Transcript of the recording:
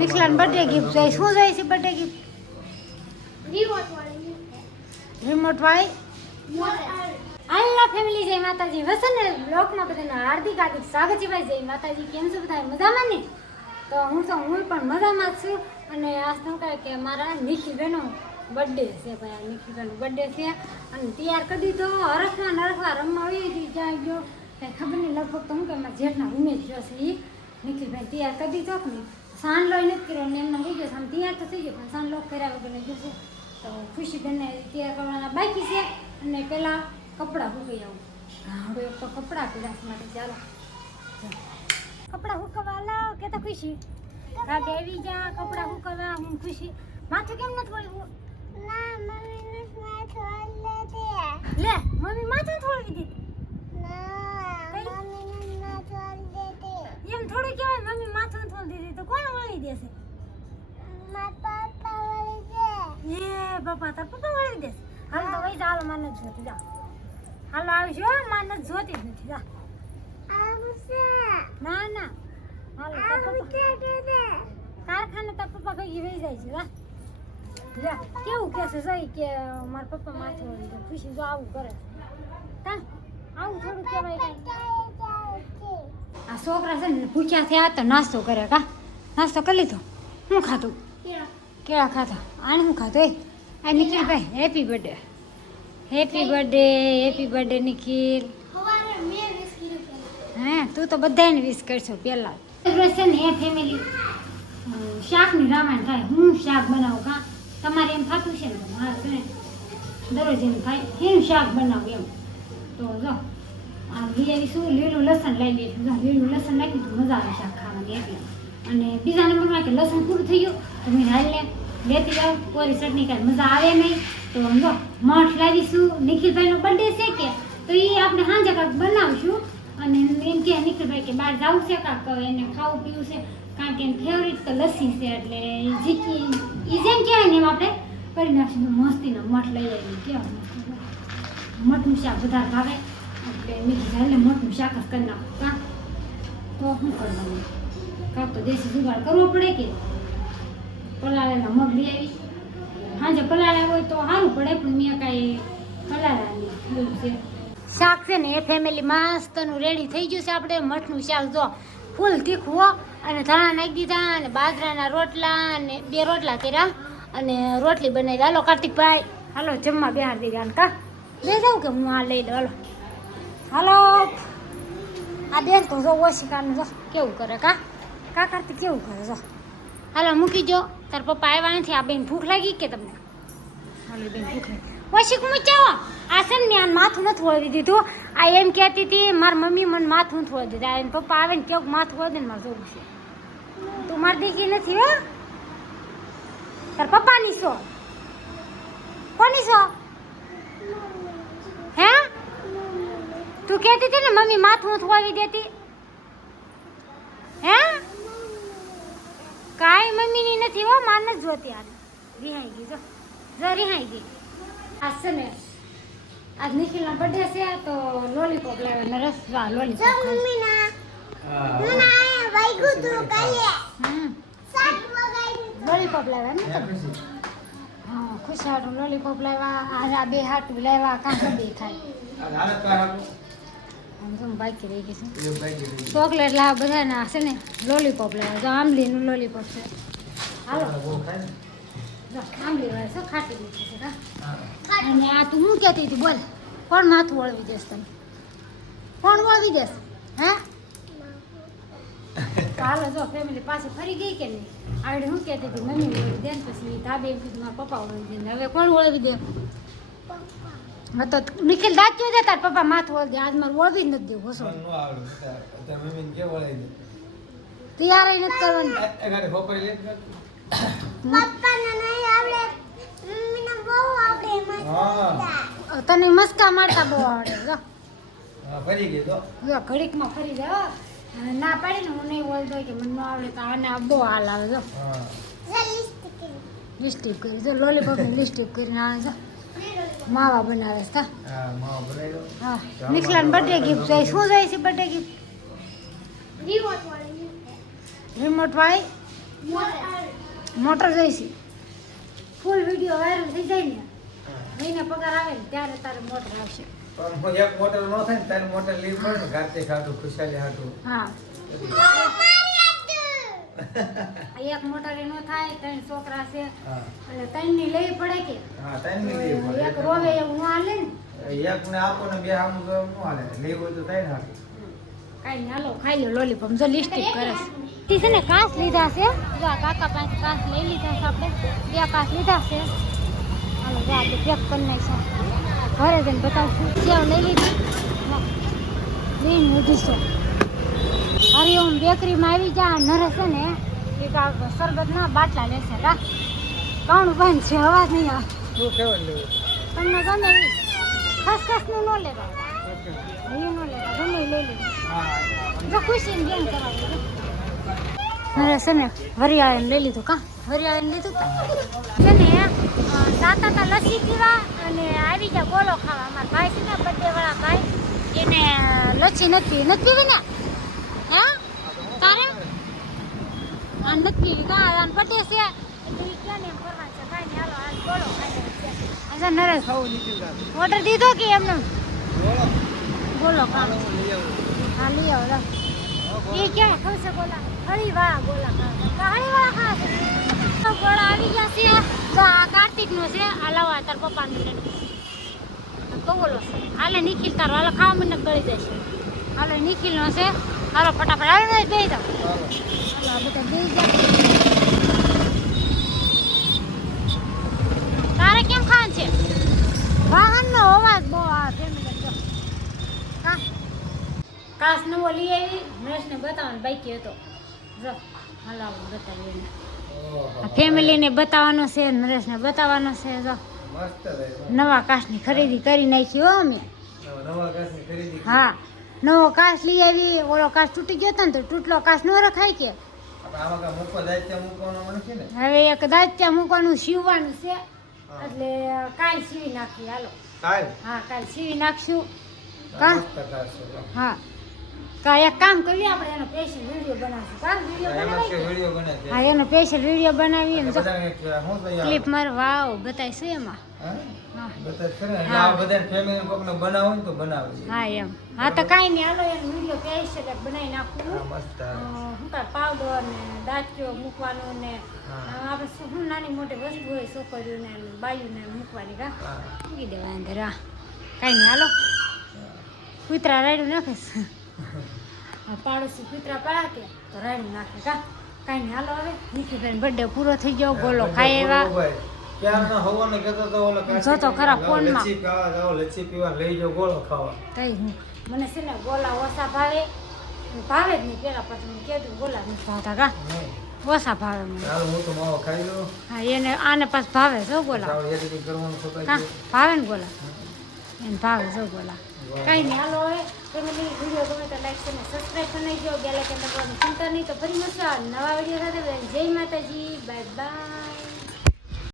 નિખિલાન birthday gift જોઈએ. શું જોઈએ છે બર્થડે ગિફ્ટ? રિમોટ વાળી. હાલો ફેમિલી, જય માતાજી. વસંત બ્લોગમાં બધાનું હાર્દિક સ્વાગત છે. ભાઈ જય માતાજી. કેમ છો બધા? મજામાં ને? તો હું પણ મજામાં જ છું. અને આ શું કહે કે મારા નિખિલબેનનો બર્થડે છે. ભાઈ નિખિલબેનનો બર્થડે છે અને તૈયાર કરી દીધો. હરખમાં નરખવા રમવા આવી હતી. ત્યાં ગયો કંઈ ખબર નહીં. લગભગ તો હું કે મારા જેઠના ઉમેશ ગયો છે એ નિખિલભાઈ તૈયાર કરી દીધો કે નહીં. સાન લોય નથી કર્યો ને એમને થઈ ગયો. આમ તૈયાર તો થઈ ગયો પણ સાન લોક કર્યા વગર જશે. તો ખુશીબેનને તૈયાર કરવાના બાકી છે. અને પહેલાં કપડાં હુકાઈ આવું. હવે તો કપડાં પીડાશ માટે ચાલો કપડાં હુકવવા લાવ કે તો ખુશી કાકે આવી જા. કપડાં હુકવવા હું ખુશી. માથું કેમ નથી વળવું? ના મમ્મી માથું લે મમ્મી માથું થોડી દીધી. ના મમ્મી માથું દેતી. એમ થોડું કહેવાય મમ્મી માથું થોડી દીધી તો કોણ વળી દેશે? મારા પપ્પા વળી દે. એ બાપા તાર પપ્પા વળી દેશે. હાલ તો વઈ જા. હાલો માન જ જોતી જા. હાલો આવજો. માન જ જોતી જ નથી જા. આવશે ના ના હાલો કારખાને તાર પપ્પા કઈ વહી જાય છે. જા કેવું કહેશે જઈ કે મારા પપ્પા માથે વળી જાય. ખુશી જો આવું કરે. કા આવું થોડું કહેવાય કાંઈ. આ છોકરા છે ને ભૂખ્યા થયા તો નાસ્તો કરે. કા નાસ્તો કરી લીધો? શું ખાધું? કેળા ખાધા. આને શું ખાધું? આ નિખિલ ભાઈ happy birthday. Happy birthday. Happy birthday Nikhil. હવારે મે 20 કિલો કર્યા. હે તું તો બધાને વિશ કરશો પહેલા. છે ને એ ફેમિલી શાકની રામાયણ થાય. હું શાક બનાવું કા તમારે એમ થતું છે ને મારે છે ને દરરોજ એમ થાય એનું શાક બનાવું એમ. તો જો આ શું લીલું લસણ લઈ લઈશું. જો લીલું લસણ નાખી તો મજા આવે શાક ખાવાની એટલે. અને બીજા નંબરમાં કે લસણ પૂરું થઈ ગયું તો મેં હાલને લેતી જાઉં. કોરી ચટણી કાંઈ મજા આવે નહીં. તો જો મઠ લાવીશું. નિખિલભાઈનો બર્થડે છે કે તો એ આપણે સાંજે કાંઈક બનાવશું. અને એમ કે નિખિલભાઈ કે બહાર જવું છે કાંક એને ખાવું પીવું છે કારણ કે એની ફેવરિટ તો લસ્સી છે. એટલે જીકી એ જેમ કહેવાય ને એમ આપણે કરી નાખશું. તો મસ્તીનો મઠ લઈ આવીએ. કેવા મઠનું શાક વધારે ભાવે એટલે મેં એટલે મઠનું શાક જ કરી નાખું. કાં તો શું કરવાનું? કાંક તો દેશી જુગાડ કરવો પડે કે પલાળેલા મગ લઈ આવી. સાંજે પલાળ્યા હોય તો સારું પડે પણ મેં કાંઈ પલાળ્યા નહીં છે. શાક છે ને એ ફેમિલી મસ્તનું રેડી થઈ ગયું છે. આપણે મઠનું શાક જો ફૂલ તીખું હો. અને ધાણા નાખી દીધા અને બાજરાના રોટલા અને 2 રોટલા કર્યા અને રોટલી બનાવી. હાલો કાર્તિકભાઈ હાલો જમવા બેહાર દઈ ગયા. કા બે જાઉં કે હું આ લઈ લઉં? હાલો હાલો આ બેન તો જો ઓશિકાનું જો કેવું કરે. કા કા કાર્તિક કેવું કરે જો. હાલો મૂકી જો. તાર પપ્પા આવ્યા નથી. આ બેન ભૂખ લાગી કે તમને? હાલો બેન ભૂખ લાગી. ઓશિક મૂચાવો. આ છે ને આ માથું નથી વળવી દીધું. આ એમ કહેતી હતી મારી મમ્મી મને માથું નથી વળી દીધું. એને પપ્પા આવે ને કેવું માથું વળી દે ને મારે જોવું છે. તું મારી દીકરી નથી હો. તાર પપ્પાની છો? કોની છો? હે તું કહેતી હતી ને મમ્મી માથું નથી વળવી દેતી. હે કાંઈ મમ્મીની નથી હો. માર નથી જોતી. આને રિહાઈ ગઈ જો જો રિહાઈ ગઈ. આ છે ને આજ નિખિલનો બર્થડે છે તો લોલીપોપ લાવ્યા. નરસ વા લોલીપોપ મમ્મી ના મને આ વાગ્યું તું કાલે. શાક વગાડ્યું. લોલીપોપ લાવ્યા ને તમે? હા ખુશાડું લોલીપોપ લાવ્યા. આ બે હાટું લાવ્યા. કાં બે ખાય આમ તો બાકી રહી ગઈ છે. ચોકલેટ લાવ્યા બધાના છે ને લોલીપોપ લાવ્યા. જો આંબલીનું લોલીપોપ છે. હાલો જો આંબલી વાળે શું ખાટી મીઠી છે. કા અને આ તું શું કહેતી હતી બોલ? કોણ માથું વળવી દેશ તને? કોણ વળવી દેશ? હે હાલો જો ફેમિલી પાસે ફરી ગઈ કે નહીં? આગળ શું કહેતી હતી મમ્મી વળવી દે ને પછી ધાબે એમ કીધું મારા પપ્પા વળવી દે. હવે કોણ વળવી દે? હા તો નિખિલ દાચ્યો છે તાર પપ્પા માથું વળવી દે. આજ મારે વળવી જ નથી દેવું. ઘોસો તૈયાર નથી કરવાની. પપ્પાને નહીં આવડે. મમ્મીને બહુ આવડે મસ્ત. તને મસ્કા મારતા બહુ આવડે. જો ફરી ગઈ તો જો ઘડીકમાં ફરી જાય. ના પાડી ને હું નહીં બોલતો કે મને ન આવડે તો આને બહુ હાલ આવે. જો લિપસ્ટિક કરી જો લોલીપોપની લિપસ્ટિક કરીને આવે છે. માવા બનાવે છે. હા નિખિલાન બર્થડે ગિફ્ટ જોઈએ. શું જોઈએ છે બર્થડે ગિફ્ટ? રિમોટ વાળી. રિમોટ વાળી. મોટર જોઈશી ફૂલ વિડીયો વાયરલ થઈ જાય ને મહિને પગાર આવે ને ત્યારે તારે મોટર આવશે. પણ એક મોટર ન થાય ને તારે મોટર લેવી પડે ને ગાતે ખાતું ખુશાલી હાટું. હા એક મોટર એ ન થાય, 3 છોકરા છે હા એટલે 3 ની લેવી પડે કે હા ટાઈમ લેવી પડે. એક રોવે એવું ન હાલે ને. એક ને આપો ને બે આમ તો ન હાલે. લેવું હોય તો થાય ને હાટું. કાઈ ના લો, ખાઈ લો લોલીપોપ. જો લિપસ્ટિક કરે છે છે ને. કાચ લીધા છે, જો આ કાકા પાસે કાચ લઈ લીધા છે આપણે. 2 કાચ લીધા છે. હાલો જો આપણે પેક કરી નાખીશું. ઘરે જઈને બતાવશું. સેવ લઈ લીધી. બેન લીધી છે. હરિઓમ બેકરીમાં આવી જા. નરેશ છે ને એક આ શરબતના બાટલા લેશે. કા કાણું બંધ છે, અવાજ નહીં આવે. શું કેવું લેવું? તમને ગમે એ ખસખસનું ન લેવા, એ ન લેવા, ગમે એ લઈ લેવા. હા જો ખુશી બેન કરાવી. નરેશ છે ને વરિયાળીને લઈ લીધું. કા વરિયાળીને લીધું છે ને. જાતા તા લસ્સી પીવા અને આવી જા ગોલો ખાવા. અમારા ભાઈ છે ને બર્થડે વાળા ભાઈ, એને લસ્સી નથી પીવી ને. હે તારે આ નથી પીવી કા? આને પટે છે એટલે ઈ ક્યાં ને એમ કરવાનું છે. કાંઈ નહીં, હાલો આ ગોળો ખાઈ છે. અચ્છા નરેશ ખાવું નથી. ઓર્ડર દીધો કે એમને ગોળો ખાવ? લઈ આવું. હા લઈ આવો લો. એ ક્યાં ખાવશે ગોલા? હળીવાળા ગોલા ખાવા. હળીવાળા ખાવા છે. ગોળા આવી ગયા છે. તો આ કાર્તિકનો છે. આ લાવા તાર પપ્પાને લઈને કવોલો છે. હાલે નિખિલ તારો હાલો ખાવા મને ગળી જશે. હાલો નિખિલનો છે. હાલો ફટાફટ આવી બે જાઓ. હાલો આ બધા બે જાઓ. તારે કેમ ખાવાનું છે? વાહનનો અવાજ બહુ આવે. ફેમિલી જો કાસ નવો લઈ આવી. નરેશને બતાવવાનો બાકી હતો. જો હાલો બતાવીએ એને. આ ફેમિલીને બતાવવાનો છે, નરેશને બતાવવાનો છે. જો મસ્ત રહે. નવા કાચની ખરીદી કરી નાખી હો અમે. નવા ઘાસની ખરીદી. હા નવો કાચ લઈ આવી. ઓલો કાચ તૂટી ગયો હતો ને તો તૂટલો કાચ ન રખાય કે. આપણે આમાં કાંઈ મૂકવા જાય ત્યાં મૂકવાનો નથી ને. હવે એક દાંત્યા મૂકવાનું સીવવાનું છે એટલે કાલ સીવી નાખીએ. હાલો કાલ હા કાલ સીવી નાખશું. કા મસ્ત ઘાસ છે. હા કા એક કામ કરીએ આપણે એનો સ્પેશિયલ વિડીયો બનાવશું. કા વિડીયો એમાં કે બનાવી? વિડીયો બનાવી. હા એનો સ્પેશિયલ વિડીયો બનાવીએ ને જો બધાને હું તો ક્લિપ માર વાવ બતાવીશું એમાં. હા હા બધા છે ને. હા. આ બધા ફેમિલી કોકને બનાવો ને તો બનાવે. હા એમ. હા તો કાંઈ નહીં, હાલો એનો વિડીયો સ્પેશિયલ બનાવી નાખું. હા મસ્ત. શું કાંઈ પાવડર ને દાંતિયો મૂકવાનું ને હા. આપણે શું નાની મોટી વસ્તુ હોય છોકરીઓને ને બાયુને મૂકવાની. કા હા મૂકી દેવા અંદર. હા કાંઈ નહીં, હાલો કૂતરા રાયડું નાખીશ. પાડોશી કૂતરા પાડા કે તો રાયડું નાખે. કા કાંઈ નહીં, હાલો હવે નિખિલભાઈ બર્થડે પૂરો થઈ ગયો. ગોલો ખાઈ આવ્યા. ક્યારના હવાનો કહેતો તો ઓલો જો તો ખરા ફોનમાં. લચ્છી ખાવા જાઓ, લચ્છી પીવા લઈ જાઓ, ગોળો ખાવા. તઈ હું મને છે ને ગોલા ઓછા ભાવે. ભાવે જ નહીં. પેલા પછી મેં કીધું ગોલા નથી ભાવતા. કા નહીં. ઓછા ભાવે મને. ચાલો હું તો માવો ખાઈ લઉં. હા એને આને પાછું ભાવે જો ગોલા. ચાલો એડિટિંગ કરવાનું તો હા કઈ ભાવે ને ગોલા. એને ભાવે જો ગોલા. કાંઈ નહીં, હાલો હવે ફેમિલી વિડીયો ગમે તો લાઈક કરીને સબસ્ક્રાઈબ કરી નાખજો. બેલ આઇકન દબાવવાનું ચિંતા નહીં. તો ફરી મળશું નવા વિડીયો સાથે. જય માતાજી, બાય બાય.